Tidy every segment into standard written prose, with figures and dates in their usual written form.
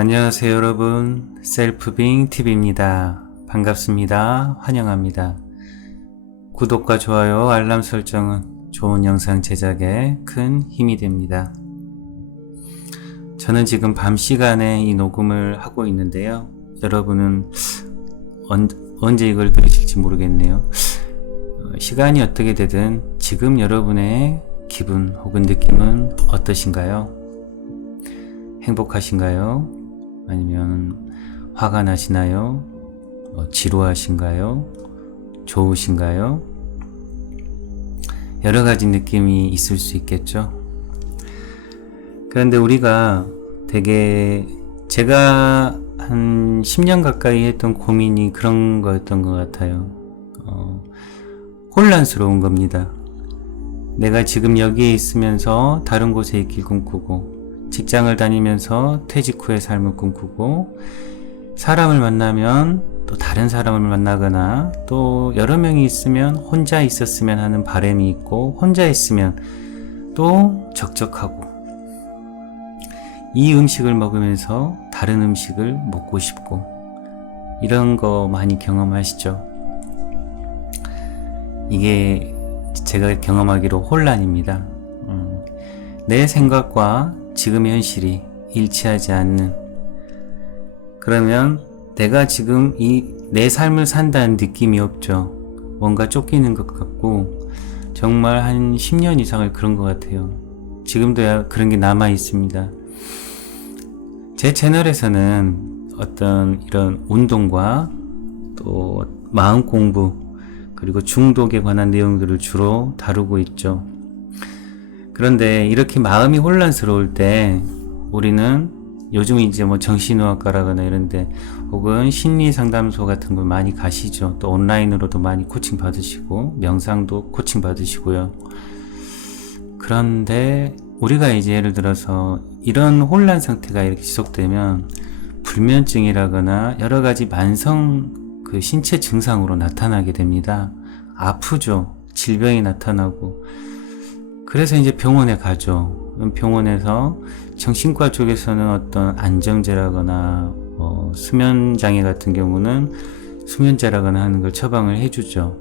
안녕하세요 여러분, 셀프빙 TV입니다. 반갑습니다. 환영합니다. 구독과 좋아요, 알람 설정은 좋은 영상 제작에 큰 힘이 됩니다. 저는 지금 밤 시간에 이 녹음을 하고 있는데요. 여러분은 언제 이걸 들으실지 모르겠네요. 시간이 어떻게 되든 지금 여러분의 기분 혹은 느낌은 어떠신가요? 행복하신가요? 아니면 화가 나시나요? 지루하신가요? 좋으신가요? 여러 가지 느낌이 있을 수 있겠죠. 그런데 우리가 되게 제가 한 10년 가까이 했던 고민이 그런 거였던 것 같아요. 혼란스러운 겁니다. 내가 지금 여기에 있으면서 다른 곳에 있길 꿈꾸고, 직장을 다니면서 퇴직 후의 삶을 꿈꾸고, 사람을 만나면 또 다른 사람을 만나거나, 또 여러 명이 있으면 혼자 있었으면 하는 바람이 있고, 혼자 있으면 또 적적하고, 이 음식을 먹으면서 다른 음식을 먹고 싶고, 이런 거 많이 경험하시죠? 이게 제가 경험하기로 혼란입니다. 내 생각과 지금의 현실이 일치하지 않는, 그러면 내가 지금 내 삶을 산다는 느낌이 없죠. 뭔가 쫓기는 것 같고, 정말 한 10년 이상을 그런 것 같아요. 지금도 그런 게 남아 있습니다. 제 채널에서는 어떤 이런 운동과 또 마음 공부, 그리고 중독에 관한 내용들을 주로 다루고 있죠. 그런데 이렇게 마음이 혼란스러울 때 우리는 요즘 이제 뭐 정신의학과라거나 이런데, 혹은 심리상담소 같은 거 많이 가시죠. 또 온라인으로도 많이 코칭 받으시고, 명상도 코칭 받으시고요. 그런데 우리가 이제 예를 들어서 이런 혼란 상태가 이렇게 지속되면 불면증이라거나 여러 가지 만성 신체 증상으로 나타나게 됩니다. 아프죠. 질병이 나타나고. 그래서 이제 병원에 가죠. 병원에서 정신과 쪽에서는 어떤 안정제라거나 수면장애 같은 경우는 수면제라거나 하는 걸 처방을 해주죠.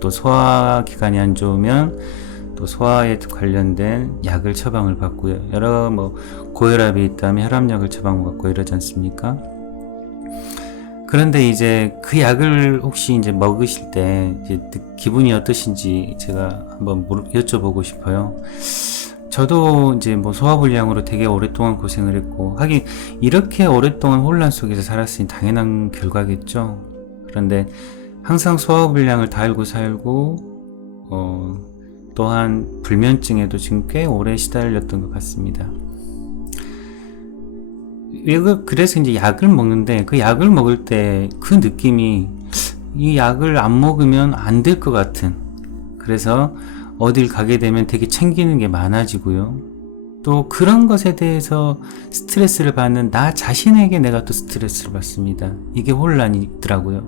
또 소화기관이 안 좋으면 또 소화에 관련된 약을 처방을 받고요. 여러 고혈압이 있다면 혈압약을 처방받고 이러지 않습니까? 그런데 이제 그 약을 혹시 이제 먹으실 때 이제 기분이 어떠신지 제가 한번 여쭤보고 싶어요. 저도 이제 소화불량으로 되게 오랫동안 고생을 했고, 하긴 이렇게 오랫동안 혼란 속에서 살았으니 당연한 결과겠죠. 그런데 항상 소화불량을 다 알고 살고, 또한 불면증에도 지금 꽤 오래 시달렸던 것 같습니다. 그래서 이제 약을 먹는데, 그 약을 먹을 때 그 느낌이 이 약을 안 먹으면 안 될 것 같은, 그래서 어딜 가게 되면 되게 챙기는 게 많아지고요. 또 그런 것에 대해서 스트레스를 받는 나 자신에게 내가 또 스트레스를 받습니다. 이게 혼란이더라고요.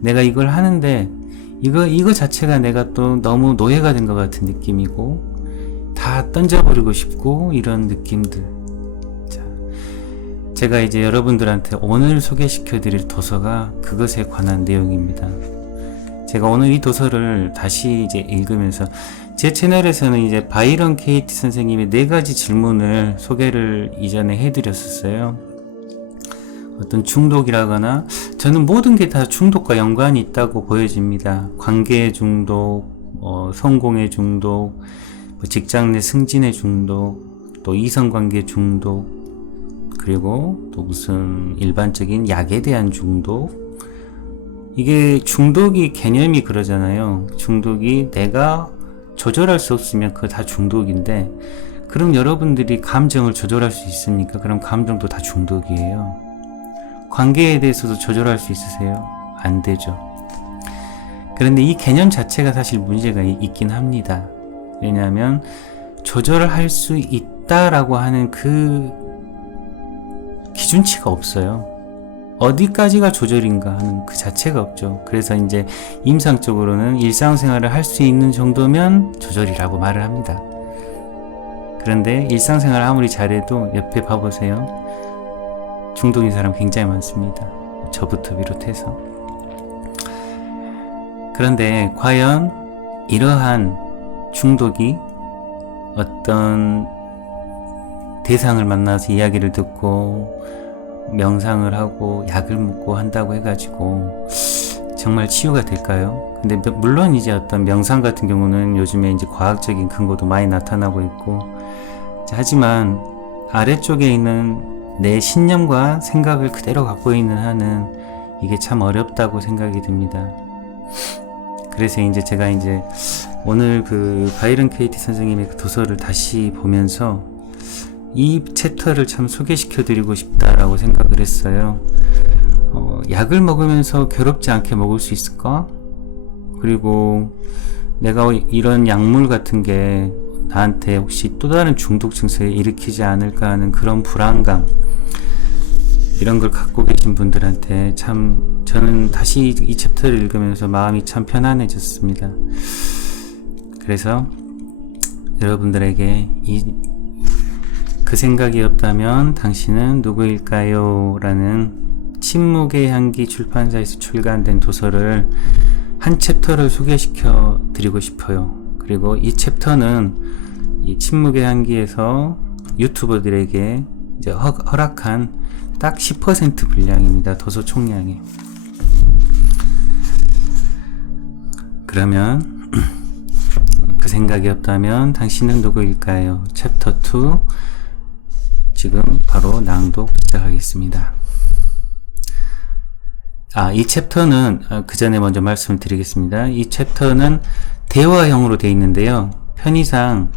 내가 이걸 하는데 이거 자체가 내가 또 너무 노예가 된 것 같은 느낌이고, 다 던져버리고 싶고, 이런 느낌들. 제가 이제 여러분들한테 오늘 소개시켜드릴 도서가 그것에 관한 내용입니다. 제가 오늘 이 도서를 다시 이제 읽으면서, 제 채널에서는 이제 바이런 케이티 선생님의 4가지 질문을 소개를 이전에 해드렸었어요. 어떤 중독이라거나, 저는 모든 게 다 중독과 연관이 있다고 보여집니다. 관계의 중독, 성공의 중독, 직장 내 승진의 중독, 또 이성관계 중독, 그리고 또 무슨 일반적인 약에 대한 중독. 이게 중독이 개념이 그러잖아요. 중독이 내가 조절할 수 없으면 그거 다 중독인데, 그럼 여러분들이 감정을 조절할 수 있습니까? 그럼 감정도 다 중독이에요. 관계에 대해서도 조절할 수 있으세요? 안 되죠. 그런데 이 개념 자체가 사실 문제가 있긴 합니다. 왜냐하면 조절할 수 있다라고 하는 그 기준치가 없어요. 어디까지가 조절인가 하는 그 자체가 없죠. 그래서 이제 임상적으로는 일상생활을 할 수 있는 정도면 조절이라고 말을 합니다. 그런데 일상생활 아무리 잘해도 옆에 봐보세요. 중독인 사람 굉장히 많습니다. 저부터 비롯해서. 그런데 과연 이러한 중독이 어떤 대상을 만나서 이야기를 듣고 명상을 하고 약을 먹고 한다고 해가지고 정말 치유가 될까요? 근데 물론 이제 어떤 명상 같은 경우는 요즘에 이제 과학적인 근거도 많이 나타나고 있고, 하지만 아래쪽에 있는 내 신념과 생각을 그대로 갖고 있는 한은 이게 참 어렵다고 생각이 듭니다. 그래서 이제 제가 이제 오늘 그 바이런 케이티 선생님의 그 도서를 다시 보면서 이 챕터를 참 소개시켜 드리고 싶다라고 생각을 했어요. 약을 먹으면서 괴롭지 않게 먹을 수 있을까? 그리고 내가 이런 약물 같은 게 나한테 혹시 또 다른 중독 증세를 일으키지 않을까 하는 그런 불안감, 이런 걸 갖고 계신 분들한테 참 저는 다시 이 챕터를 읽으면서 마음이 참 편안해졌습니다. 그래서 여러분들에게 그 생각이 없다면 당신은 누구일까요? 라는 침묵의 향기 출판사에서 출간된 도서를 한 챕터를 소개시켜 드리고 싶어요. 그리고 이 챕터는 이 침묵의 향기에서 유튜버들에게 이제 허락한 딱 10% 분량입니다. 도서 총량의. 그러면 그 생각이 없다면 당신은 누구일까요? 챕터 2 지금 바로 낭독 시작하겠습니다. 이 챕터는 그 전에 먼저 말씀을 드리겠습니다. 이 챕터는 대화형으로 되어 있는데요. 편의상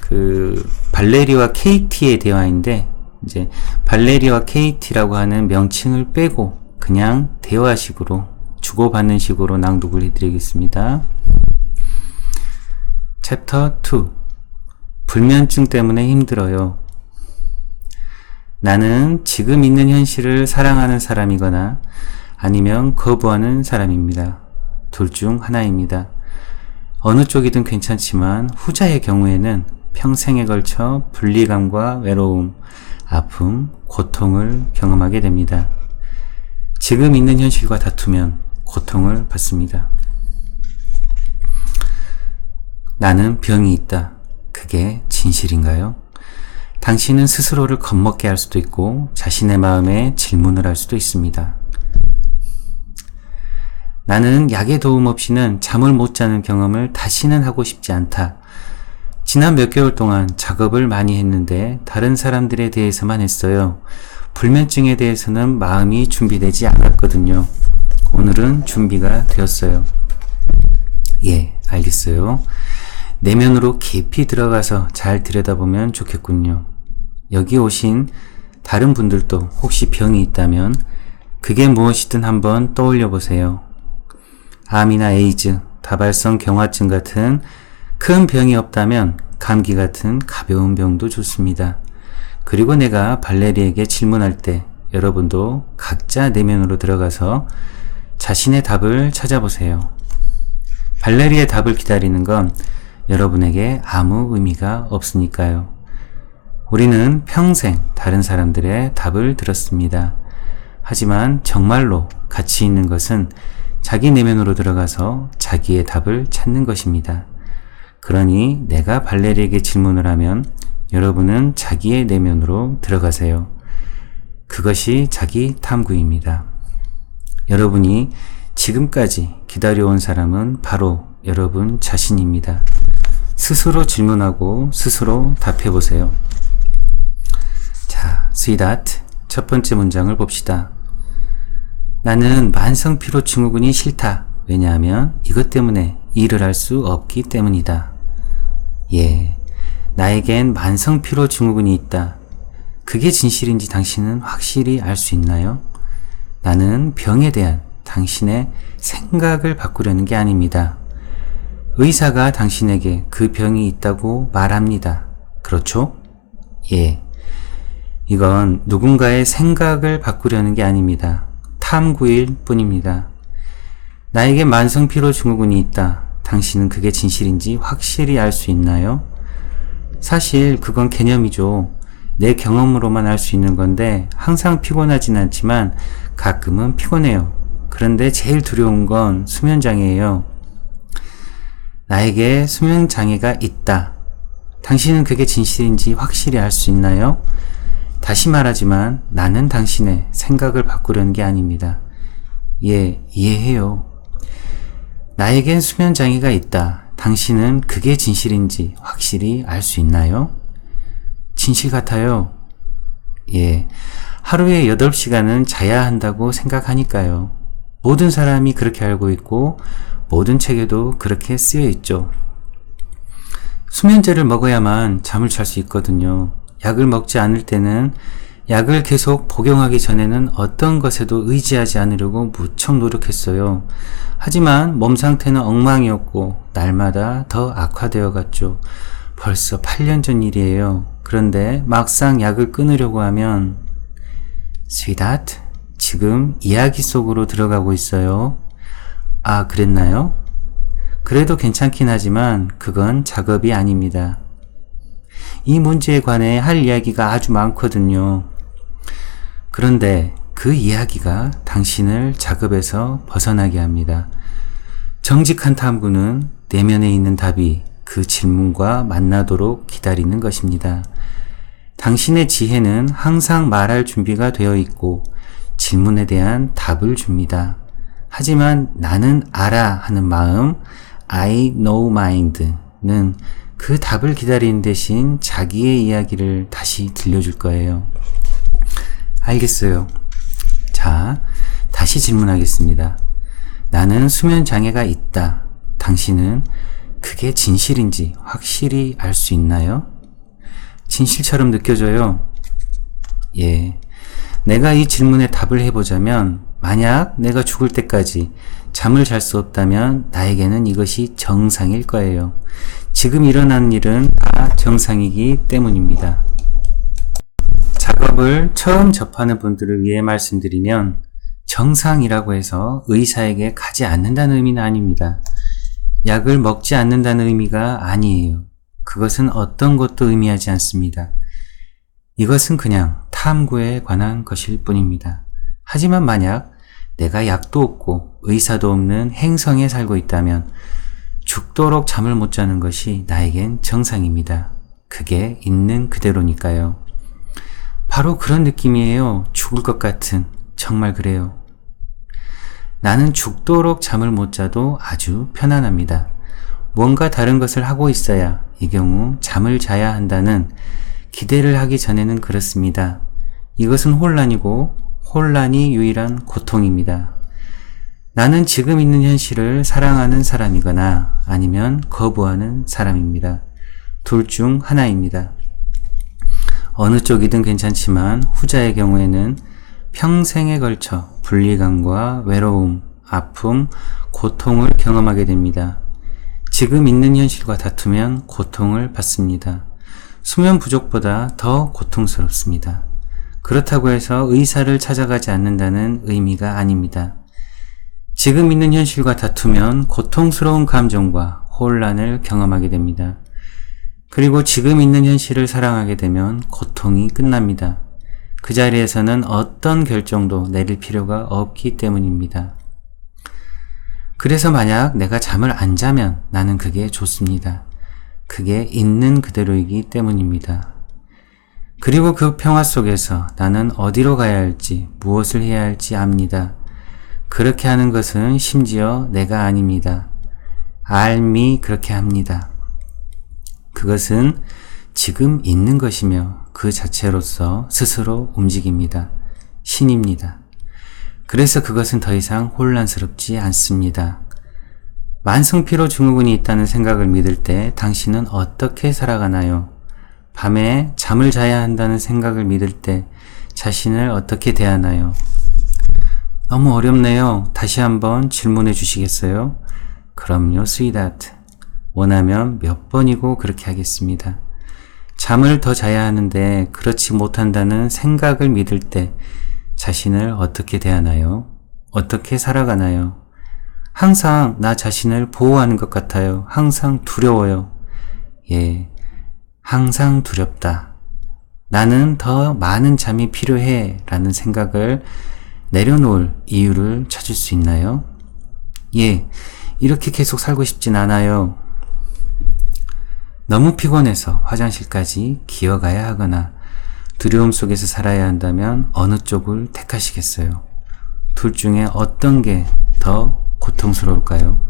그 발레리와 KT의 대화인데 이제 발레리와 KT라고 하는 명칭을 빼고 그냥 대화식으로 주고받는 식으로 낭독을 해드리겠습니다. 챕터 2. 불면증 때문에 힘들어요. 나는 지금 있는 현실을 사랑하는 사람이거나 아니면 거부하는 사람입니다. 둘 중 하나입니다. 어느 쪽이든 괜찮지만 후자의 경우에는 평생에 걸쳐 분리감과 외로움, 아픔, 고통을 경험하게 됩니다. 지금 있는 현실과 다투면 고통을 받습니다. 나는 병이 있다. 그게 진실인가요? 당신은 스스로를 겁먹게 할 수도 있고 자신의 마음에 질문을 할 수도 있습니다. 나는 약의 도움 없이는 잠을 못 자는 경험을 다시는 하고 싶지 않다. 지난 몇 개월 동안 작업을 많이 했는데 다른 사람들에 대해서만 했어요. 불면증에 대해서는 마음이 준비되지 않았거든요. 오늘은 준비가 되었어요. 예, 알겠어요. 내면으로 깊이 들어가서 잘 들여다보면 좋겠군요. 여기 오신 다른 분들도 혹시 병이 있다면 그게 무엇이든 한번 떠올려 보세요. 암이나 에이즈, 다발성 경화증 같은 큰 병이 없다면 감기 같은 가벼운 병도 좋습니다. 그리고 내가 발레리에게 질문할 때 여러분도 각자 내면으로 들어가서 자신의 답을 찾아보세요. 발레리의 답을 기다리는 건 여러분에게 아무 의미가 없으니까요. 우리는 평생 다른 사람들의 답을 들었습니다. 하지만 정말로 가치 있는 것은 자기 내면으로 들어가서 자기의 답을 찾는 것입니다. 그러니 내가 발레리에게 질문을 하면 여러분은 자기의 내면으로 들어가세요. 그것이 자기 탐구입니다. 여러분이 지금까지 기다려온 사람은 바로 여러분 자신입니다. 스스로 질문하고 스스로 답해보세요. 자, 스윗아트 첫 번째 문장을 봅시다. 나는 만성피로 증후군이 싫다. 왜냐하면 이것 때문에 일을 할 수 없기 때문이다. 예, 나에겐 만성피로 증후군이 있다. 그게 진실인지 당신은 확실히 알 수 있나요? 나는 병에 대한 당신의 생각을 바꾸려는 게 아닙니다. 의사가 당신에게 그 병이 있다고 말합니다. 그렇죠? 예. 이건 누군가의 생각을 바꾸려는 게 아닙니다. 탐구일 뿐입니다. 나에게 만성피로 증후군이 있다. 당신은 그게 진실인지 확실히 알 수 있나요? 사실 그건 개념이죠. 내 경험으로만 알 수 있는 건데 항상 피곤하진 않지만 가끔은 피곤해요. 그런데 제일 두려운 건 수면장애예요. 나에게 수면장애가 있다. 당신은 그게 진실인지 확실히 알 수 있나요? 다시 말하지만 나는 당신의 생각을 바꾸려는 게 아닙니다. 예, 이해해요. 나에겐 수면장애가 있다. 당신은 그게 진실인지 확실히 알 수 있나요? 진실 같아요. 예, 하루에 8시간은 자야 한다고 생각하니까요. 모든 사람이 그렇게 알고 있고 모든 책에도 그렇게 쓰여 있죠. 수면제를 먹어야만 잠을 잘 수 있거든요. 약을 먹지 않을 때는 약을 계속 복용하기 전에는 어떤 것에도 의지하지 않으려고 무척 노력했어요. 하지만 몸 상태는 엉망이었고 날마다 더 악화되어 갔죠. 벌써 8년 전 일이에요. 그런데 막상 약을 끊으려고 하면 Sweetheart, 지금 이야기 속으로 들어가고 있어요. 아, 그랬나요? 그래도 괜찮긴 하지만 그건 작업이 아닙니다. 이 문제에 관해 할 이야기가 아주 많거든요. 그런데 그 이야기가 당신을 작업에서 벗어나게 합니다. 정직한 탐구는 내면에 있는 답이 그 질문과 만나도록 기다리는 것입니다. 당신의 지혜는 항상 말할 준비가 되어 있고 질문에 대한 답을 줍니다. 하지만 나는 알아 하는 마음, I know mind는 그 답을 기다리는 대신 자기의 이야기를 다시 들려줄 거예요. 알겠어요. 자, 다시 질문하겠습니다. 나는 수면 장애가 있다. 당신은 그게 진실인지 확실히 알 수 있나요? 진실처럼 느껴져요. 예. 내가 이 질문에 답을 해보자면, 만약 내가 죽을 때까지 잠을 잘 수 없다면 나에게는 이것이 정상일 거예요. 지금 일어나는 일은 다 정상이기 때문입니다. 작업을 처음 접하는 분들을 위해 말씀드리면, 정상이라고 해서 의사에게 가지 않는다는 의미는 아닙니다. 약을 먹지 않는다는 의미가 아니에요. 그것은 어떤 것도 의미하지 않습니다. 이것은 그냥 탐구에 관한 것일 뿐입니다. 하지만 만약 내가 약도 없고 의사도 없는 행성에 살고 있다면 죽도록 잠을 못 자는 것이 나에겐 정상입니다. 그게 있는 그대로니까요. 바로 그런 느낌이에요. 죽을 것 같은. 정말 그래요. 나는 죽도록 잠을 못 자도 아주 편안합니다. 뭔가 다른 것을 하고 있어야 이 경우 잠을 자야 한다는 기대를 하기 전에는 그렇습니다. 이것은 혼란이고 혼란이 유일한 고통입니다. 나는 지금 있는 현실을 사랑하는 사람이거나 아니면 거부하는 사람입니다. 둘 중 하나입니다. 어느 쪽이든 괜찮지만 후자의 경우에는 평생에 걸쳐 분리감과 외로움, 아픔, 고통을 경험하게 됩니다. 지금 있는 현실과 다투면 고통을 받습니다. 수면 부족보다 더 고통스럽습니다. 그렇다고 해서 의사를 찾아가지 않는다는 의미가 아닙니다. 지금 있는 현실과 다투면 고통스러운 감정과 혼란을 경험하게 됩니다. 그리고 지금 있는 현실을 사랑하게 되면 고통이 끝납니다. 그 자리에서는 어떤 결정도 내릴 필요가 없기 때문입니다. 그래서 만약 내가 잠을 안 자면 나는 그게 좋습니다. 그게 있는 그대로이기 때문입니다. 그리고 그 평화 속에서 나는 어디로 가야 할지, 무엇을 해야 할지 압니다. 그렇게 하는 것은 심지어 내가 아닙니다. 알미 그렇게 합니다. 그것은 지금 있는 것이며 그 자체로서 스스로 움직입니다. 신입니다. 그래서 그것은 더 이상 혼란스럽지 않습니다. 만성피로 증후군이 있다는 생각을 믿을 때 당신은 어떻게 살아가나요? 밤에 잠을 자야 한다는 생각을 믿을 때 자신을 어떻게 대하나요? 너무 어렵네요. 다시 한번 질문해 주시겠어요? 그럼요, 스윗하트. 원하면 몇 번이고 그렇게 하겠습니다. 잠을 더 자야 하는데 그렇지 못한다는 생각을 믿을 때 자신을 어떻게 대하나요? 어떻게 살아가나요? 항상 나 자신을 보호하는 것 같아요. 항상 두려워요. 예, 항상 두렵다. 나는 더 많은 잠이 필요해 라는 생각을 내려놓을 이유를 찾을 수 있나요? 예, 이렇게 계속 살고 싶진 않아요. 너무 피곤해서 화장실까지 기어가야 하거나 두려움 속에서 살아야 한다면 어느 쪽을 택하시겠어요? 둘 중에 어떤 게 더 고통스러울까요?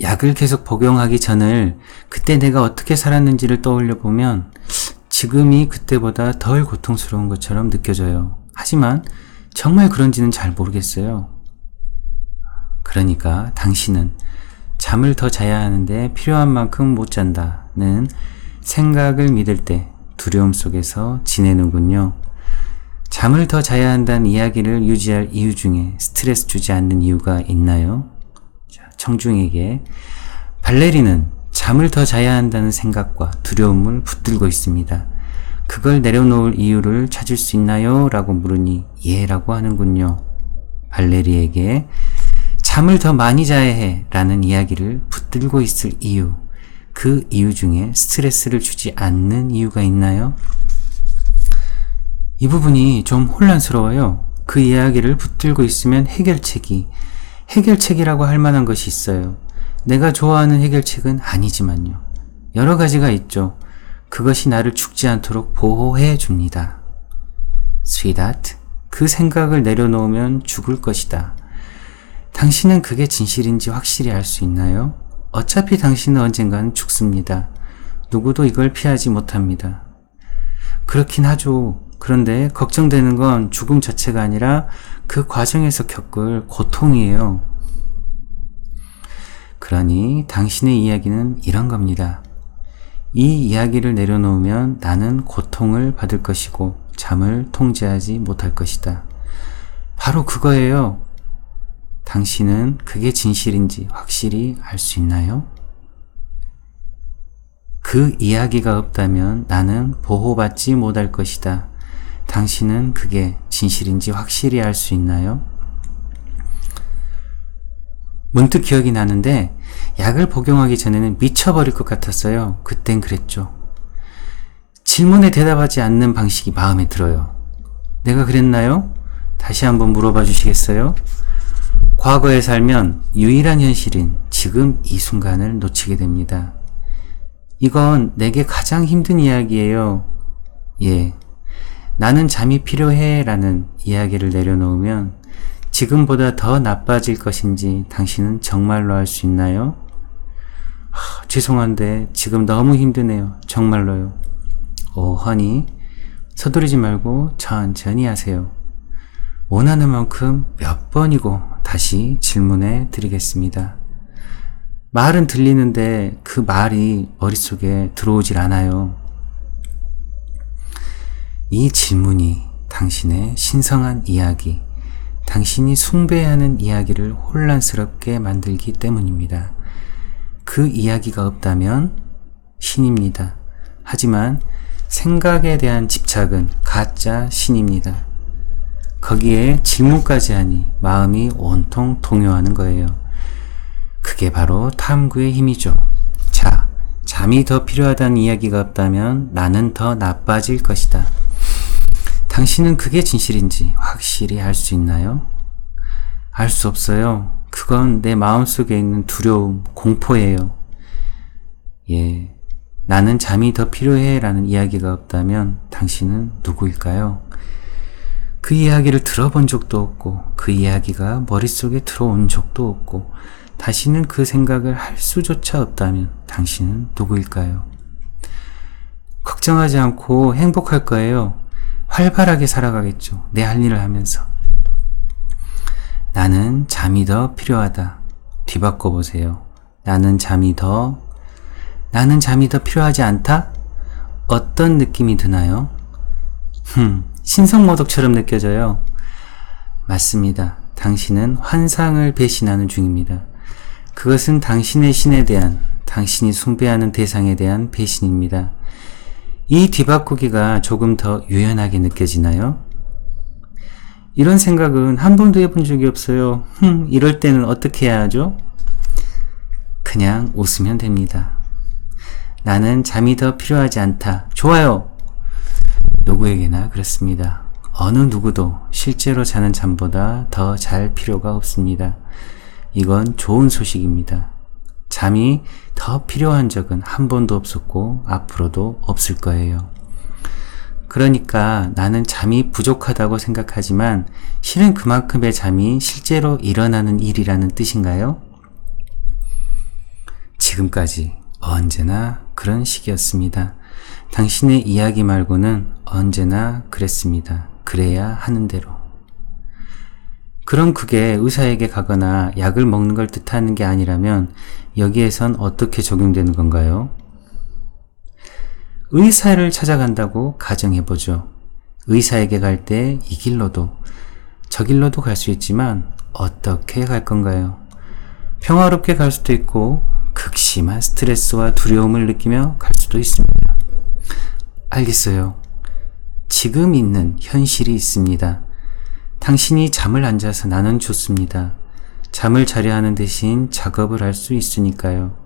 약을 계속 복용하기 전을 그때 내가 어떻게 살았는지를 떠올려 보면 지금이 그때보다 덜 고통스러운 것처럼 느껴져요. 하지만 정말 그런지는 잘 모르겠어요. 그러니까 당신은 잠을 더 자야 하는데 필요한 만큼 못 잔다는 생각을 믿을 때 두려움 속에서 지내는군요. 잠을 더 자야 한다는 이야기를 유지할 이유 중에 스트레스 주지 않는 이유가 있나요? 자, 청중에게 발레리는 잠을 더 자야 한다는 생각과 두려움을 붙들고 있습니다. 그걸 내려놓을 이유를 찾을 수 있나요? 라고 물으니 예 라고 하는군요. 발레리에게 잠을 더 많이 자야 해 라는 이야기를 붙들고 있을 이유, 그 이유 중에 스트레스를 주지 않는 이유가 있나요? 이 부분이 좀 혼란스러워요. 그 이야기를 붙들고 있으면 해결책이라고 할 만한 것이 있어요. 내가 좋아하는 해결책은 아니지만요. 여러 가지가 있죠. 그것이 나를 죽지 않도록 보호해 줍니다. Sweetheart, 그 생각을 내려놓으면 죽을 것이다. 당신은 그게 진실인지 확실히 알 수 있나요? 어차피 당신은 언젠가는 죽습니다. 누구도 이걸 피하지 못합니다. 그렇긴 하죠. 그런데 걱정되는 건 죽음 자체가 아니라 그 과정에서 겪을 고통이에요. 그러니 당신의 이야기는 이런 겁니다. 이 이야기를 내려놓으면 나는 고통을 받을 것이고 잠을 통제하지 못할 것이다. 바로 그거예요. 당신은 그게 진실인지 확실히 알 수 있나요? 그 이야기가 없다면 나는 보호받지 못할 것이다. 당신은 그게 진실인지 확실히 알 수 있나요? 문득 기억이 나는데 약을 복용하기 전에는 미쳐버릴 것 같았어요. 그땐 그랬죠. 질문에 대답하지 않는 방식이 마음에 들어요. 내가 그랬나요? 다시 한번 물어봐 주시겠어요? 과거에 살면 유일한 현실인 지금 이 순간을 놓치게 됩니다. 이건 내게 가장 힘든 이야기예요. 예. 나는 잠이 필요해 라는 이야기를 내려놓으면 지금보다 더 나빠질 것인지 당신은 정말로 알 수 있나요? 죄송한데 지금 너무 힘드네요. 정말로요. 오, 허니, 서두르지 말고 천천히 하세요. 원하는 만큼 몇 번이고 다시 질문해 드리겠습니다. 말은 들리는데 그 말이 머릿속에 들어오질 않아요. 이 질문이 당신의 신성한 이야기, 당신이 숭배하는 이야기를 혼란스럽게 만들기 때문입니다. 그 이야기가 없다면 신입니다. 하지만 생각에 대한 집착은 가짜 신입니다. 거기에 질문까지 하니 마음이 온통 동요하는 거예요. 그게 바로 탐구의 힘이죠. 자, 잠이 더 필요하다는 이야기가 없다면 나는 더 나빠질 것이다. 당신은 그게 진실인지 확실히 알 수 있나요? 알 수 없어요. 그건 내 마음속에 있는 두려움, 공포예요. 예, 나는 잠이 더 필요해 라는 이야기가 없다면 당신은 누구일까요? 그 이야기를 들어본 적도 없고 그 이야기가 머릿속에 들어온 적도 없고 다시는 그 생각을 할 수조차 없다면 당신은 누구일까요? 걱정하지 않고 행복할 거예요. 활발하게 살아가겠죠. 내 할 일을 하면서. 나는 잠이 더 필요하다. 뒤바꿔 보세요. 나는 잠이 더 필요하지 않다? 어떤 느낌이 드나요? 신성모독처럼 느껴져요. 맞습니다. 당신은 환상을 배신하는 중입니다. 그것은 당신의 신에 대한, 당신이 숭배하는 대상에 대한 배신입니다. 이 뒤바꾸기가 조금 더 유연하게 느껴지나요? 이런 생각은 한 번도 해본 적이 없어요. 이럴 때는 어떻게 해야 하죠? 그냥 웃으면 됩니다. 나는 잠이 더 필요하지 않다. 좋아요. 누구에게나 그렇습니다. 어느 누구도 실제로 자는 잠보다 더 잘 필요가 없습니다. 이건 좋은 소식입니다. 잠이 더 필요한 적은 한 번도 없었고 앞으로도 없을 거예요. 그러니까 나는 잠이 부족하다고 생각하지만 실은 그만큼의 잠이 실제로 일어나는 일이라는 뜻인가요? 지금까지 언제나 그런 식이었습니다. 당신의 이야기 말고는 언제나 그랬습니다. 그래야 하는 대로. 그럼 그게 의사에게 가거나 약을 먹는 걸 뜻하는 게 아니라면 여기에선 어떻게 적용되는 건가요? 의사를 찾아간다고 가정해보죠. 의사에게 갈 때 이 길로도 저 길로도 갈 수 있지만 어떻게 갈 건가요? 평화롭게 갈 수도 있고 극심한 스트레스와 두려움을 느끼며 갈 수도 있습니다. 알겠어요. 지금 있는 현실이 있습니다. 당신이 잠을 안 자서 나는 좋습니다. 잠을 자려 하는 대신 작업을 할 수 있으니까요.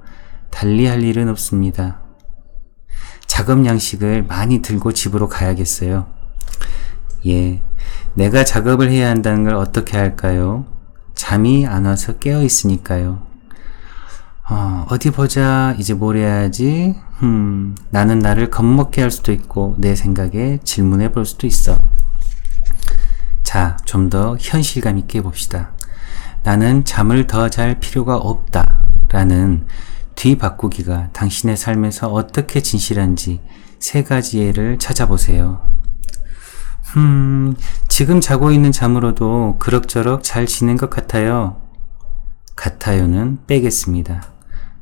달리 할 일은 없습니다. 작업 양식을 많이 들고 집으로 가야겠어요. 예, 내가 작업을 해야 한다는 걸 어떻게 할까요? 잠이 안 와서 깨어 있으니까요. 어디 보자. 이제 뭘 해야지? 나는 나를 겁먹게 할 수도 있고 내 생각에 질문해 볼 수도 있어. 자, 좀 더 현실감 있게 봅시다. 나는 잠을 더 잘 필요가 없다 라는 뒤바꾸기가 당신의 삶에서 어떻게 진실한지 세 가지 예를 찾아보세요. 지금 자고 있는 잠으로도 그럭저럭 잘 지낸 것 같아요. 같아요는 빼겠습니다.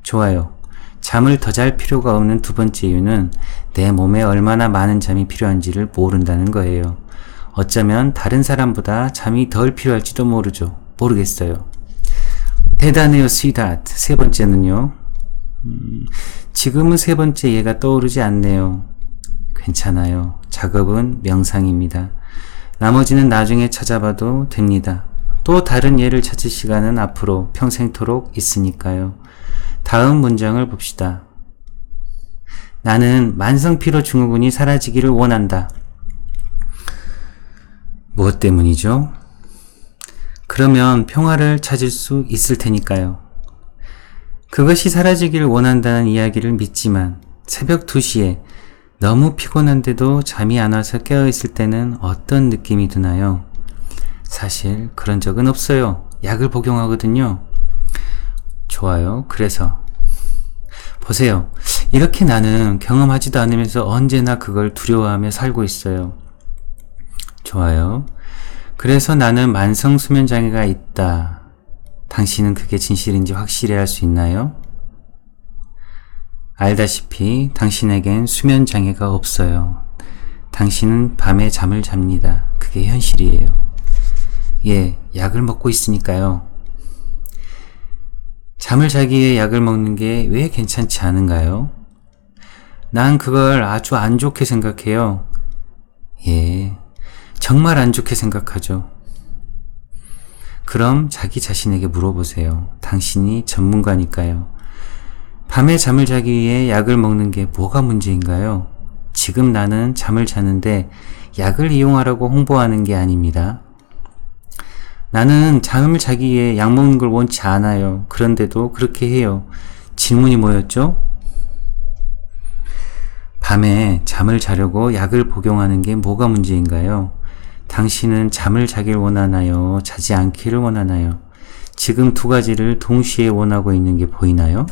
좋아요. 잠을 더 잘 필요가 없는 두 번째 이유는 내 몸에 얼마나 많은 잠이 필요한지를 모른다는 거예요. 어쩌면 다른 사람보다 잠이 덜 필요할지도 모르겠어요. 대단해요, 스윗하트. 세 번째는요. 지금은 세 번째 예가 떠오르지 않네요. 괜찮아요. 작업은 명상입니다. 나머지는 나중에 찾아봐도 됩니다. 또 다른 예를 찾을 시간은 앞으로 평생토록 있으니까요. 다음 문장을 봅시다. 나는 만성피로 증후군이 사라지기를 원한다. 무엇 때문이죠? 그러면 평화를 찾을 수 있을 테니까요. 그것이 사라지기를 원한다는 이야기를 믿지만 새벽 2시에 너무 피곤한데도 잠이 안 와서 깨어있을 때는 어떤 느낌이 드나요? 사실 그런 적은 없어요. 약을 복용하거든요. 좋아요. 그래서 보세요. 이렇게 나는 경험하지도 않으면서 언제나 그걸 두려워하며 살고 있어요. 좋아요. 그래서 나는 만성 수면 장애가 있다. 당신은 그게 진실인지 확실히 알 수 있나요? 알다시피 당신에겐 수면 장애가 없어요. 당신은 밤에 잠을 잡니다. 그게 현실이에요. 예, 약을 먹고 있으니까요. 잠을 자기 위해 약을 먹는 게 왜 괜찮지 않은가요? 난 그걸 아주 안 좋게 생각해요. 예, 정말 안 좋게 생각하죠. 그럼 자기 자신에게 물어보세요. 당신이 전문가니까요. 밤에 잠을 자기 위해 약을 먹는 게 뭐가 문제인가요? 지금 나는 잠을 자는데 약을 이용하라고 홍보하는 게 아닙니다. 나는 잠을 자기 위해 약 먹는 걸 원치 않아요. 그런데도 그렇게 해요. 질문이 뭐였죠? 밤에 잠을 자려고 약을 복용하는 게 뭐가 문제인가요? 당신은 잠을 자길 원하나요? 자지 않기를 원하나요? 지금 두 가지를 동시에 원하고 있는 게 보이나요?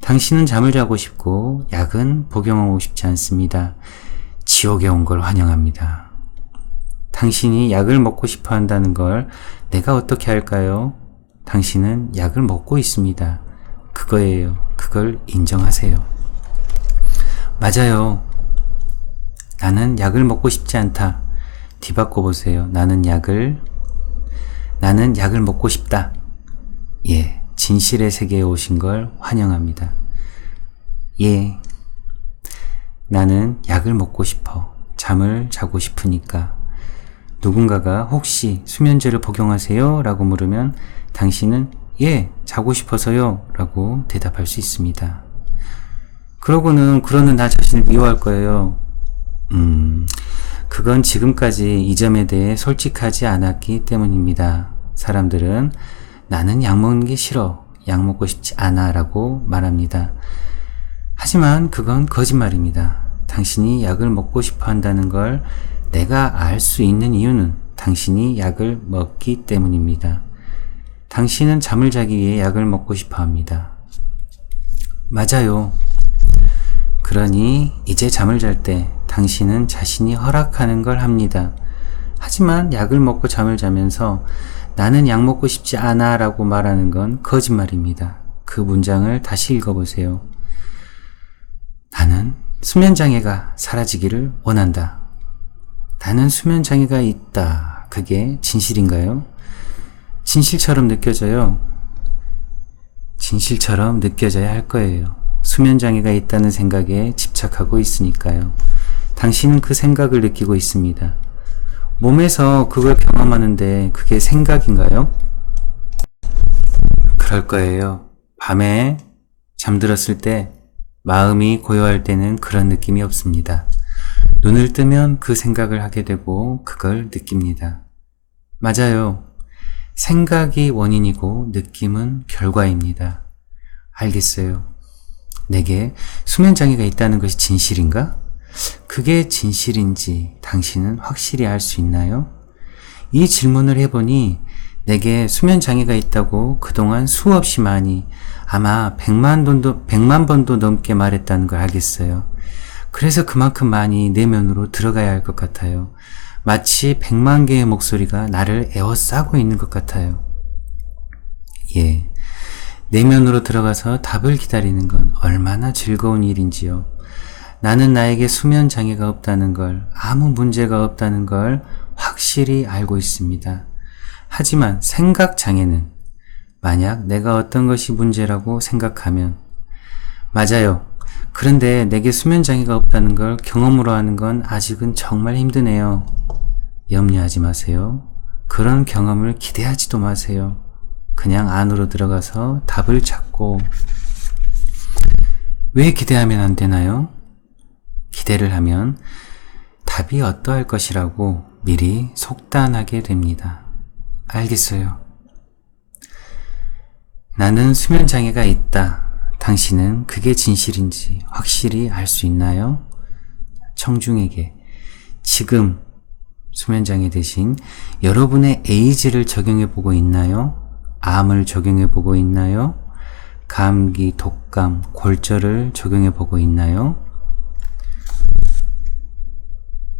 당신은 잠을 자고 싶고 약은 복용하고 싶지 않습니다. 지옥에 온 걸 환영합니다. 당신이 약을 먹고 싶어 한다는 걸 내가 어떻게 할까요? 당신은 약을 먹고 있습니다. 그거예요. 그걸 인정하세요. 맞아요. 나는 약을 먹고 싶지 않다. 뒤바꿔 보세요. 나는 약을 먹고 싶다. 예, 진실의 세계에 오신 걸 환영합니다. 예, 나는 약을 먹고 싶어. 잠을 자고 싶으니까. 누군가가 혹시 수면제를 복용하세요? 라고 물으면 당신은 예, 자고 싶어서요 라고 대답할 수 있습니다. 그러고는 그러는 나 자신을 미워할 거예요. 그건 지금까지 이 점에 대해 솔직하지 않았기 때문입니다. 사람들은 나는 약 먹는 게 싫어, 약 먹고 싶지 않아 라고 말합니다. 하지만 그건 거짓말입니다. 당신이 약을 먹고 싶어 한다는 걸 내가 알 수 있는 이유는 당신이 약을 먹기 때문입니다. 당신은 잠을 자기 위해 약을 먹고 싶어 합니다. 맞아요. 그러니 이제 잠을 잘 때 당신은 자신이 허락하는 걸 합니다. 하지만 약을 먹고 잠을 자면서 나는 약 먹고 싶지 않아 라고 말하는 건 거짓말입니다. 그 문장을 다시 읽어보세요. 나는 수면장애가 사라지기를 원한다. 나는 수면장애가 있다. 그게 진실인가요? 진실처럼 느껴져요. 진실처럼 느껴져야 할 거예요. 수면장애가 있다는 생각에 집착하고 있으니까요. 당신은 그 생각을 느끼고 있습니다. 몸에서 그걸 경험하는데 그게 생각인가요? 그럴 거예요. 밤에 잠들었을 때, 마음이 고요할 때는 그런 느낌이 없습니다. 눈을 뜨면 그 생각을 하게 되고 그걸 느낍니다. 맞아요. 생각이 원인이고 느낌은 결과입니다. 알겠어요. 내게 수면장애가 있다는 것이 진실인가? 그게 진실인지 당신은 확실히 알 수 있나요? 이 질문을 해보니 내게 수면장애가 있다고 그동안 수없이 많이, 아마 100만 번도 넘게 말했다는 걸 알겠어요. 그래서 그만큼 많이 내면으로 들어가야 할 것 같아요. 마치 100만 개의 목소리가 나를 에워싸고 있는 것 같아요. 예, 내면으로 들어가서 답을 기다리는 건 얼마나 즐거운 일인지요. 나는 나에게 수면 장애가 없다는 걸, 아무 문제가 없다는 걸 확실히 알고 있습니다. 하지만 생각 장애는, 만약 내가 어떤 것이 문제라고 생각하면, 맞아요. 그런데 내게 수면 장애가 없다는 걸 경험으로 하는 건 아직은 정말 힘드네요. 염려하지 마세요. 그런 경험을 기대하지도 마세요. 그냥 안으로 들어가서 답을 찾고. 왜 기대하면 안 되나요? 기대를 하면 답이 어떠할 것이라고 미리 속단하게 됩니다. 알겠어요. 나는 수면장애가 있다. 당신은 그게 진실인지 확실히 알 수 있나요? 청중에게 지금 수면장애 대신 여러분의 에이즈를 적용해보고 있나요? 암을 적용해보고 있나요? 감기, 독감, 골절을 적용해보고 있나요?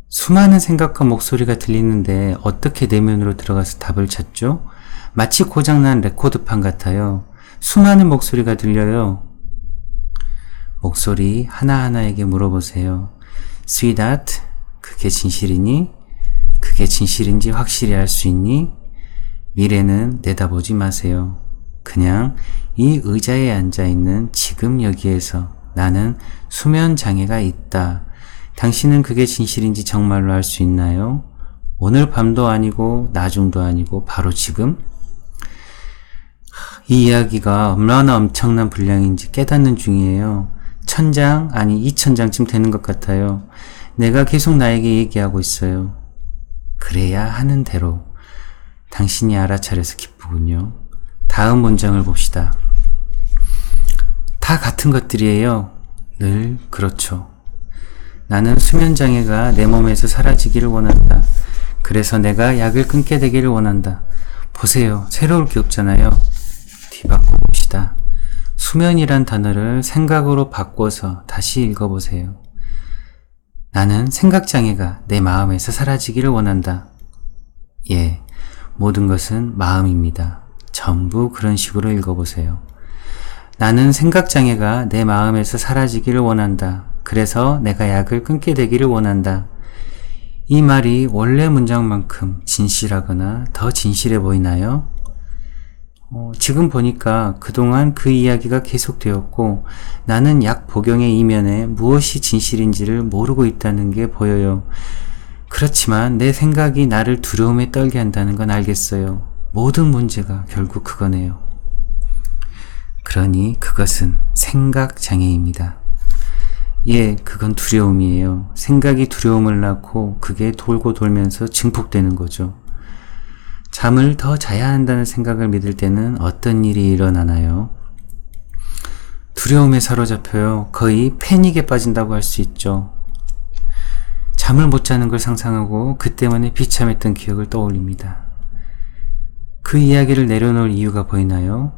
수많은 생각과 목소리가 들리는데 어떻게 내면으로 들어가서 답을 찾죠? 마치 고장난 레코드판 같아요. 수많은 목소리가 들려요. 목소리 하나하나에게 물어보세요. Sweetheart, 그게 진실이니? 그게 진실인지 확실히 알 수 있니? 미래는 내다보지 마세요. 그냥 이 의자에 앉아있는 지금 여기에서 나는 수면 장애가 있다. 당신은 그게 진실인지 정말로 알 수 있나요? 오늘 밤도 아니고 나중도 아니고 바로 지금? 이 이야기가 얼마나 엄청난 분량인지 깨닫는 중이에요. 1000장 아니 2000장쯤 되는 것 같아요. 내가 계속 나에게 얘기하고 있어요. 그래야 하는 대로. 당신이 알아차려서 기쁘군요. 다음 문장을 봅시다. 다 같은 것들이에요. 늘 그렇죠. 나는 수면장애가 내 몸에서 사라지기를 원한다. 그래서 내가 약을 끊게 되기를 원한다. 보세요. 새로울 게 없잖아요. 뒤바꿔 봅시다. 수면이란 단어를 생각으로 바꿔서 다시 읽어보세요. 나는 생각장애가 내 마음에서 사라지기를 원한다. 예, 모든 것은 마음입니다. 전부 그런 식으로 읽어보세요. 나는 생각장애가 내 마음에서 사라지기를 원한다. 그래서 내가 약을 끊게 되기를 원한다. 이 말이 원래 문장만큼 진실하거나 더 진실해 보이나요? 지금 보니까 그동안 그 이야기가 계속되었고 나는 약 복용의 이면에 무엇이 진실인지를 모르고 있다는 게 보여요. 그렇지만 내 생각이 나를 두려움에 떨게 한다는 건 알겠어요. 모든 문제가 결국 그거네요. 그러니 그것은 생각장애입니다. 예, 그건 두려움이에요. 생각이 두려움을 낳고 그게 돌고 돌면서 증폭되는 거죠. 잠을 더 자야 한다는 생각을 믿을 때는 어떤 일이 일어나나요? 두려움에 사로잡혀요. 거의 패닉에 빠진다고 할 수 있죠. 잠을 못 자는 걸 상상하고 그 때문에 비참했던 기억을 떠올립니다. 그 이야기를 내려놓을 이유가 보이나요?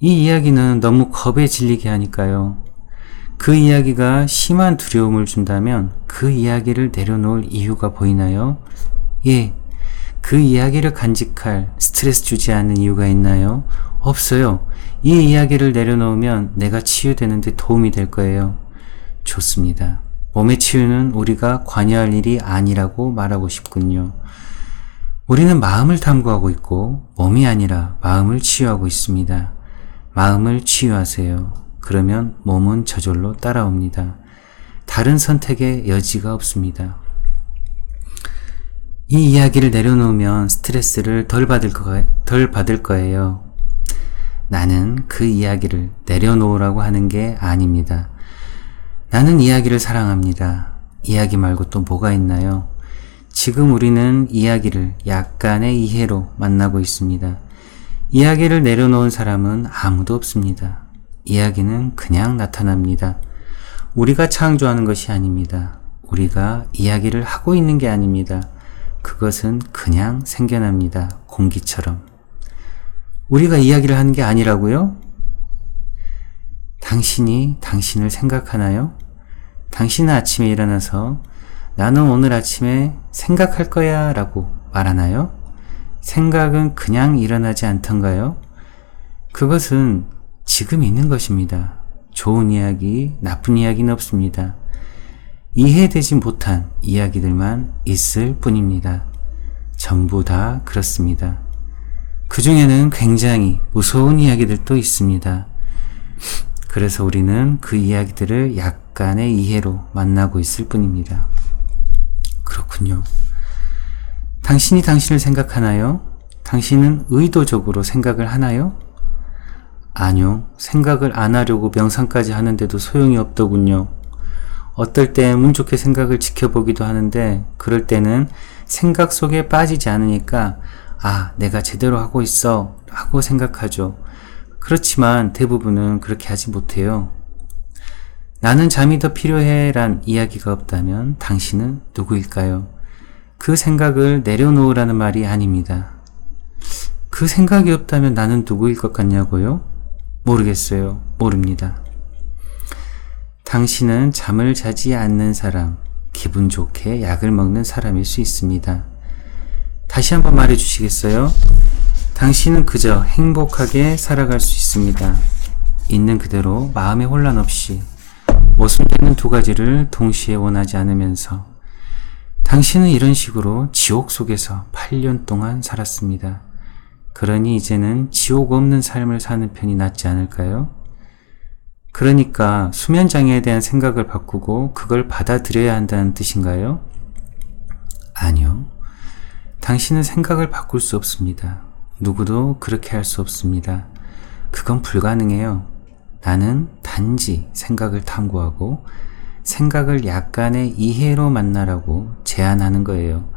이 이야기는 너무 겁에 질리게 하니까요. 그 이야기가 심한 두려움을 준다면 그 이야기를 내려놓을 이유가 보이나요? 예, 그 이야기를 간직할, 스트레스 주지 않는 이유가 있나요? 없어요. 이 이야기를 내려놓으면 내가 치유되는 데 도움이 될 거예요. 좋습니다. 몸의 치유는 우리가 관여할 일이 아니라고 말하고 싶군요. 우리는 마음을 탐구하고 있고 몸이 아니라 마음을 치유하고 있습니다. 마음을 치유하세요. 그러면 몸은 저절로 따라옵니다. 다른 선택의 여지가 없습니다. 이 이야기를 내려놓으면 스트레스를 덜 받을 거예요. 나는 그 이야기를 내려놓으라고 하는 게 아닙니다. 나는 이야기를 사랑합니다. 이야기 말고 또 뭐가 있나요? 지금 우리는 이야기를 약간의 이해로 만나고 있습니다. 이야기를 내려놓은 사람은 아무도 없습니다. 이야기는 그냥 나타납니다. 우리가 창조하는 것이 아닙니다. 우리가 이야기를 하고 있는 게 아닙니다. 그것은 그냥 생겨납니다. 공기처럼. 우리가 이야기를 하는 게 아니라고요? 당신이 당신을 생각하나요? 당신은 아침에 일어나서 나는 오늘 아침에 생각할 거야 라고 말하나요? 생각은 그냥 일어나지 않던가요? 그것은 지금 있는 것입니다. 좋은 이야기, 나쁜 이야기는 없습니다. 이해되지 못한 이야기들만 있을 뿐입니다. 전부 다 그렇습니다. 그 중에는 굉장히 무서운 이야기들도 있습니다. 그래서 우리는 그 이야기들을 약간의 이해로 만나고 있을 뿐입니다. 그렇군요. 당신이 당신을 생각하나요? 당신은 의도적으로 생각을 하나요? 아니요. 생각을 안 하려고 명상까지 하는데도 소용이 없더군요. 어떨 때 운 좋게 생각을 지켜보기도 하는데 그럴 때는 생각 속에 빠지지 않으니까 아, 내가 제대로 하고 있어 하고 생각하죠. 그렇지만 대부분은 그렇게 하지 못해요. 나는 잠이 더 필요해 란 이야기가 없다면 당신은 누구일까요? 그 생각을 내려놓으라는 말이 아닙니다. 그 생각이 없다면 나는 누구일 것 같냐고요? 모르겠어요. 모릅니다. 당신은 잠을 자지 않는 사람, 기분 좋게 약을 먹는 사람일 수 있습니다. 다시 한번 말해 주시겠어요? 당신은 그저 행복하게 살아갈 수 있습니다. 있는 그대로 마음의 혼란 없이 모순되는 두 가지를 동시에 원하지 않으면서 당신은 이런 식으로 지옥 속에서 8년 동안 살았습니다. 그러니 이제는 지옥 없는 삶을 사는 편이 낫지 않을까요? 그러니까 수면장애에 대한 생각을 바꾸고 그걸 받아들여야 한다는 뜻인가요? 아니요. 당신은 생각을 바꿀 수 없습니다. 누구도 그렇게 할 수 없습니다. 그건 불가능해요. 나는 단지 생각을 탐구하고 생각을 약간의 이해로 만나라고 제안하는 거예요.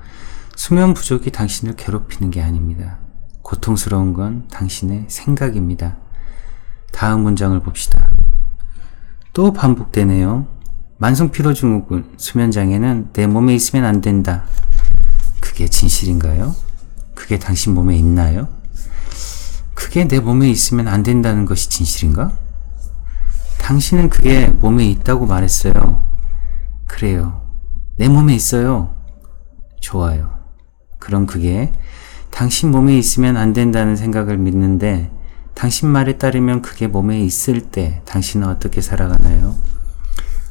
수면 부족이 당신을 괴롭히는 게 아닙니다. 고통스러운 건 당신의 생각입니다. 다음 문장을 봅시다. 또 반복되네요. 만성피로증후군, 수면장애는 내 몸에 있으면 안 된다. 그게 진실인가요? 그게 당신 몸에 있나요? 그게 내 몸에 있으면 안 된다는 것이 진실인가? 당신은 그게 몸에 있다고 말했어요. 그래요. 내 몸에 있어요. 좋아요. 그럼 그게 당신 몸에 있으면 안 된다는 생각을 믿는데 당신 말에 따르면 그게 몸에 있을 때 당신은 어떻게 살아가나요?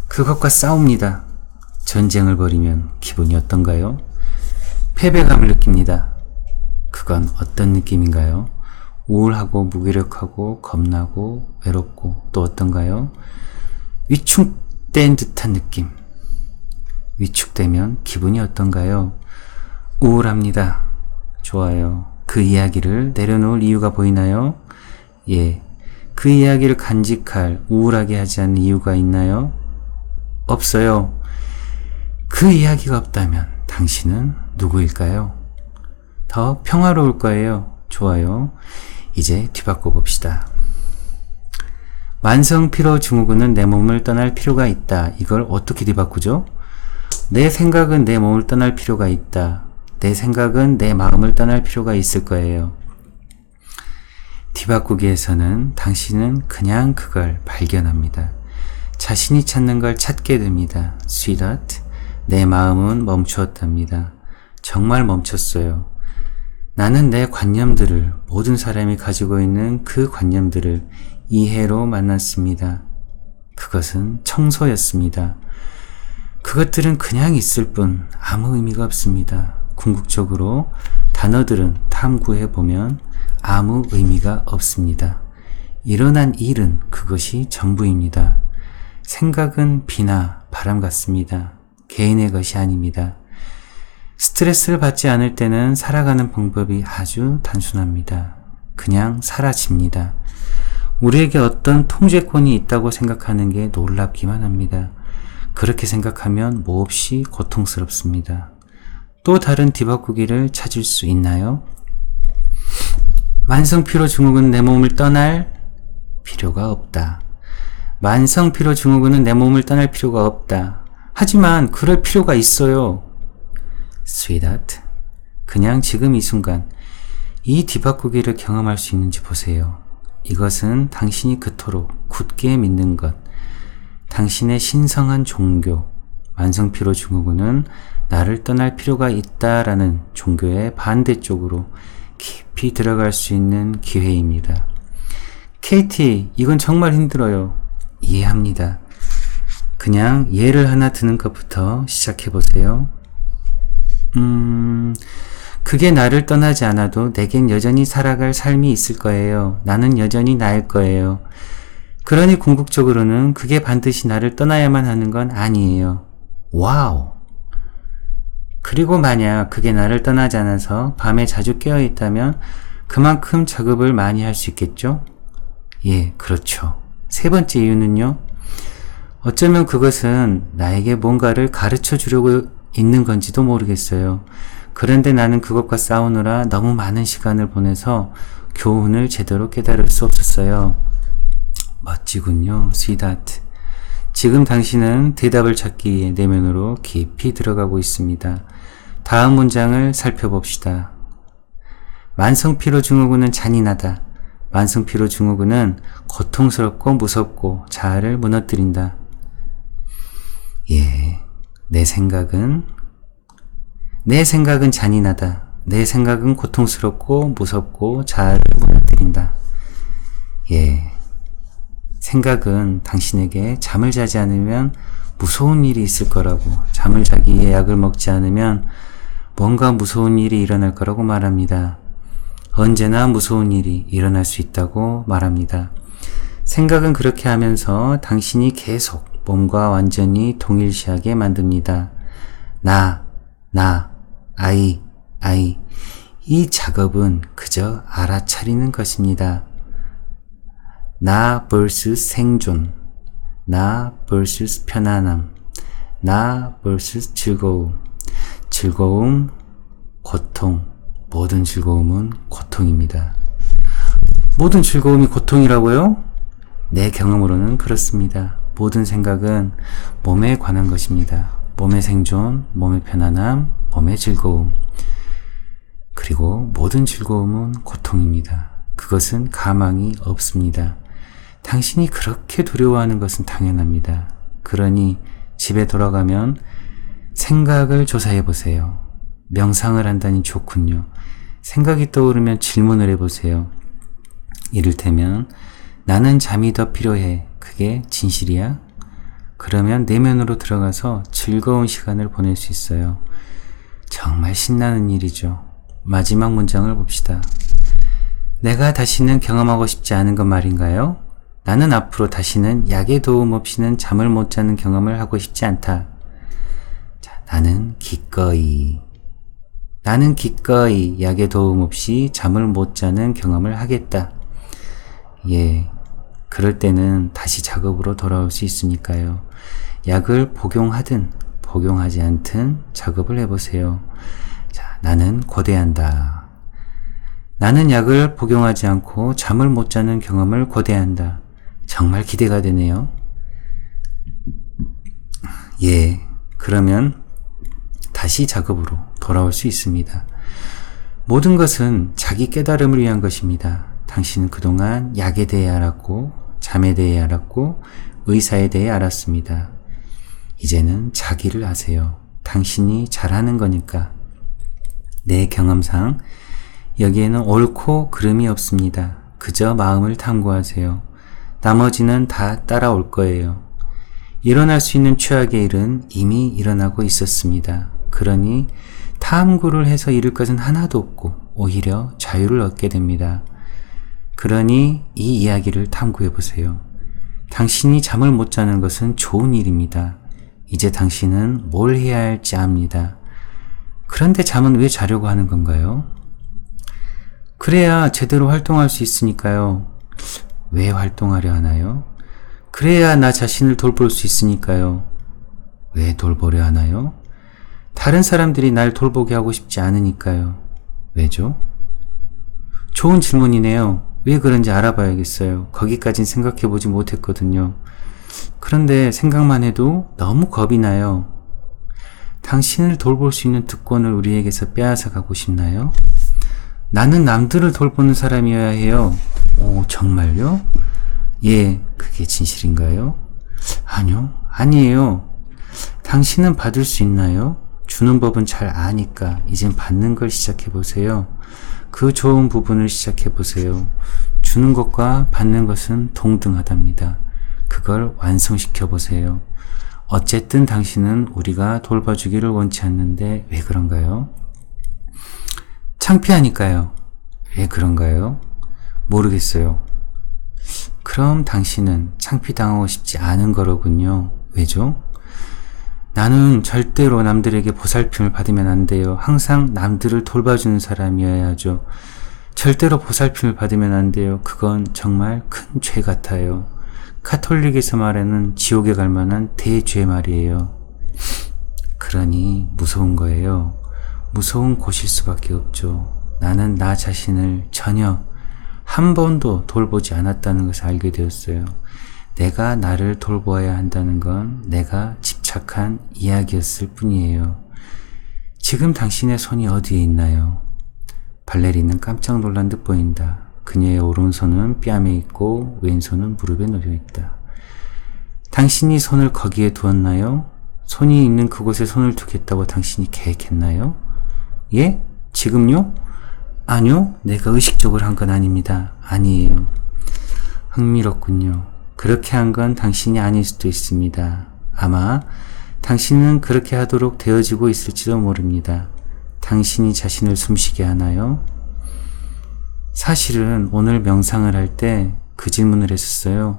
그것과 싸웁니다. 전쟁을 벌이면 기분이 어떤가요? 패배감을 느낍니다. 그건 어떤 느낌인가요? 우울하고 무기력하고 겁나고 외롭고 또 어떤가요? 위축된 듯한 느낌. 위축되면 기분이 어떤가요? 우울합니다. 좋아요. 그 이야기를 내려놓을 이유가 보이나요? 예. 그 이야기를 간직할, 우울하게 하지 않는 이유가 있나요? 없어요. 그 이야기가 없다면 당신은 누구일까요? 더 평화로울 거예요. 좋아요. 이제 뒤바꿔 봅시다. 만성피로 증후군은 내 몸을 떠날 필요가 있다. 이걸 어떻게 뒤바꾸죠? 내 생각은 내 몸을 떠날 필요가 있다. 내 생각은 내 마음을 떠날 필요가 있을 거예요. 뒤바꾸기에서는 당신은 그냥 그걸 발견합니다. 자신이 찾는 걸 찾게 됩니다. Sweetheart, 내 마음은 멈추었답니다. 정말 멈췄어요. 나는 내 관념들을, 모든 사람이 가지고 있는 그 관념들을 이해로 만났습니다. 그것은 청소였습니다. 그것들은 그냥 있을 뿐 아무 의미가 없습니다. 궁극적으로 단어들은 탐구해보면 아무 의미가 없습니다. 일어난 일은 그것이 전부입니다. 생각은 비나 바람 같습니다. 개인의 것이 아닙니다. 스트레스를 받지 않을 때는 살아가는 방법이 아주 단순합니다. 그냥 사라집니다. 우리에게 어떤 통제권이 있다고 생각하는 게 놀랍기만 합니다. 그렇게 생각하면 몹시 고통스럽습니다. 또 다른 뒤바꾸기를 찾을 수 있나요? 만성피로증후군 내 몸을 떠날 필요가 없다. 만성피로증후군은 내 몸을 떠날 필요가 없다. 하지만 그럴 필요가 있어요. Sweetheart, 그냥 지금 이 순간 이 뒤바꾸기를 경험할 수 있는지 보세요. 이것은 당신이 그토록 굳게 믿는 것, 당신의 신성한 종교, 만성피로증후군은 나를 떠날 필요가 있다라는 종교의 반대쪽으로 깊이 들어갈 수 있는 기회입니다. KT, 이건 정말 힘들어요. 이해합니다. 그냥 예를 하나 드는 것부터 시작해 보세요. 그게 나를 떠나지 않아도 내겐 여전히 살아갈 삶이 있을 거예요. 나는 여전히 나일 거예요. 그러니 궁극적으로는 그게 반드시 나를 떠나야만 하는 건 아니에요. 와우! 그리고 만약 그게 나를 떠나지 않아서 밤에 자주 깨어 있다면 그만큼 작업을 많이 할 수 있겠죠? 예, 그렇죠. 세 번째 이유는요. 어쩌면 그것은 나에게 뭔가를 가르쳐 주려고 있는 건지도 모르겠어요. 그런데 나는 그것과 싸우느라 너무 많은 시간을 보내서 교훈을 제대로 깨달을 수 없었어요. 멋지군요, Sweetheart. 지금 당신은 대답을 찾기 위해 내면으로 깊이 들어가고 있습니다. 다음 문장을 살펴봅시다. 만성피로증후군은 잔인하다. 만성피로증후군은 고통스럽고 무섭고 자아를 무너뜨린다. 예, 내 생각은 잔인하다. 내 생각은 고통스럽고 무섭고 자아를 무너뜨린다. 예, 생각은 당신에게 잠을 자지 않으면 무서운 일이 있을 거라고, 잠을 자기 위해 약을 먹지 않으면 뭔가 무서운 일이 일어날 거라고 말합니다. 언제나 무서운 일이 일어날 수 있다고 말합니다. 생각은 그렇게 하면서 당신이 계속 몸과 완전히 동일시하게 만듭니다. 나, 아이. 이 작업은 그저 알아차리는 것입니다. 나 vs 생존, 나 vs 편안함, 나 vs 즐거움, 고통, 모든 즐거움은 고통입니다. 모든 즐거움이 고통이라고요? 내 경험으로는 그렇습니다. 모든 생각은 몸에 관한 것입니다. 몸의 생존, 몸의 편안함, 몸의 즐거움. 그리고 모든 즐거움은 고통입니다. 그것은 가망이 없습니다. 당신이 그렇게 두려워하는 것은 당연합니다. 그러니 집에 돌아가면 생각을 조사해 보세요. 명상을 한다니 좋군요. 생각이 떠오르면 질문을 해보세요. 이를테면 나는 잠이 더 필요해. 그게 진실이야? 그러면 내면으로 들어가서 즐거운 시간을 보낼 수 있어요. 정말 신나는 일이죠. 마지막 문장을 봅시다. 내가 다시는 경험하고 싶지 않은 것 말인가요? 나는 앞으로 다시는 약의 도움 없이는 잠을 못 자는 경험을 하고 싶지 않다. 자, 나는 기꺼이 약의 도움 없이 잠을 못 자는 경험을 하겠다. 예, 그럴 때는 다시 작업으로 돌아올 수 있으니까요. 약을 복용하든 복용하지 않든 작업을 해보세요. 자, 나는 고대한다. 나는 약을 복용하지 않고 잠을 못 자는 경험을 고대한다. 정말 기대가 되네요. 예, 그러면 다시 작업으로 돌아올 수 있습니다. 모든 것은 자기 깨달음을 위한 것입니다. 당신은 그동안 약에 대해 알았고, 잠에 대해 알았고, 의사에 대해 알았습니다. 이제는 자기를 아세요. 당신이 잘하는 거니까. 내 경험상 여기에는 옳고 그름이 없습니다. 그저 마음을 탐구하세요. 나머지는 다 따라올 거예요. 일어날 수 있는 최악의 일은 이미 일어나고 있었습니다. 그러니 탐구를 해서 잃을 것은 하나도 없고 오히려 자유를 얻게 됩니다. 그러니 이 이야기를 탐구해 보세요. 당신이 잠을 못 자는 것은 좋은 일입니다. 이제 당신은 뭘 해야 할지 압니다. 그런데 잠은 왜 자려고 하는 건가요? 그래야 제대로 활동할 수 있으니까요. 왜 활동하려 하나요? 그래야 나 자신을 돌볼 수 있으니까요. 왜 돌보려 하나요? 다른 사람들이 날 돌보게 하고 싶지 않으니까요. 왜죠? 좋은 질문이네요. 왜 그런지 알아봐야겠어요. 거기까진 생각해보지 못했거든요. 그런데 생각만 해도 너무 겁이 나요. 당신을 돌볼 수 있는 특권을 우리에게서 빼앗아 가고 싶나요? 나는 남들을 돌보는 사람이어야 해요. 오, 정말요? 예, 그게 진실인가요? 아니요, 아니에요. 당신은 받을 수 있나요? 주는 법은 잘 아니까 이젠 받는 걸 시작해보세요. 그 좋은 부분을 시작해보세요. 주는 것과 받는 것은 동등하답니다. 그걸 완성시켜보세요. 어쨌든 당신은 우리가 돌봐주기를 원치 않는데 왜 그런가요? 창피하니까요. 왜 그런가요? 모르겠어요. 그럼 당신은 창피당하고 싶지 않은 거로군요. 왜죠? 나는 절대로 남들에게 보살핌을 받으면 안 돼요. 항상 남들을 돌봐주는 사람이어야 하죠. 절대로 보살핌을 받으면 안 돼요. 그건 정말 큰 죄 같아요. 카톨릭에서 말하는 지옥에 갈 만한 대죄 말이에요. 그러니 무서운 거예요. 무서운 곳일 수밖에 없죠. 나는 나 자신을 전혀 한 번도 돌보지 않았다는 것을 알게 되었어요. 내가 나를 돌보아야 한다는 건 내가 집착한 이야기였을 뿐이에요. 지금 당신의 손이 어디에 있나요? 발레리는 깜짝 놀란 듯 보인다. 그녀의 오른손은 뺨에 있고 왼손은 무릎에 놓여 있다. 당신이 손을 거기에 두었나요? 손이 있는 그곳에 손을 두겠다고 당신이 계획했나요? 예? 지금요? 아니요, 내가 의식적으로 한 건 아닙니다. 아니에요. 흥미롭군요. 그렇게 한 건 당신이 아닐 수도 있습니다. 아마 당신은 그렇게 하도록 되어지고 있을지도 모릅니다. 당신이 자신을 숨쉬게 하나요? 사실은 오늘 명상을 할 때 그 질문을 했었어요.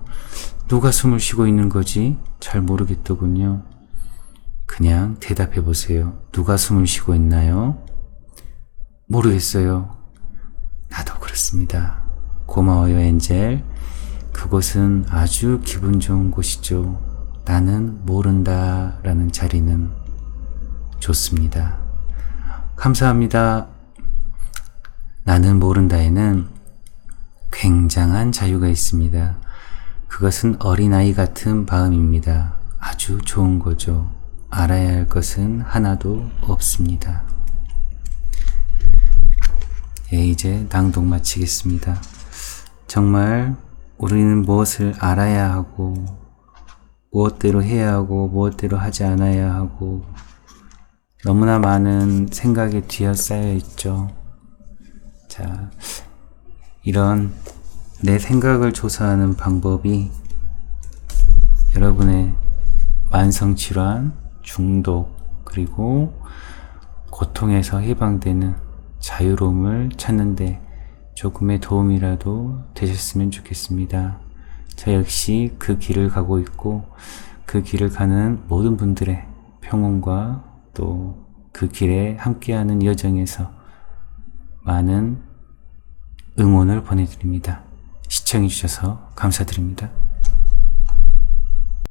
누가 숨을 쉬고 있는 거지? 잘 모르겠더군요. 그냥 대답해 보세요. 누가 숨을 쉬고 있나요? 모르겠어요. 나도 그렇습니다. 고마워요, 엔젤. 그곳은 아주 기분 좋은 곳이죠. 나는 모른다 라는 자리는 좋습니다. 감사합니다. 나는 모른다에는 굉장한 자유가 있습니다. 그것은 어린아이 같은 마음입니다. 아주 좋은 거죠. 알아야 할 것은 하나도 없습니다. 예, 이제 낭독 마치겠습니다. 정말 우리는 무엇을 알아야 하고 무엇대로 해야 하고 무엇대로 하지 않아야 하고 너무나 많은 생각에 뒤어싸여 있죠. 자, 이런 내 생각을 조사하는 방법이 여러분의 만성질환, 중독, 그리고 고통에서 해방되는 자유로움을 찾는데 조금의 도움이라도 되셨으면 좋겠습니다. 저 역시 그 길을 가고 있고 그 길을 가는 모든 분들의 평온과 또 그 길에 함께하는 여정에서 많은 응원을 보내드립니다. 시청해주셔서 감사드립니다.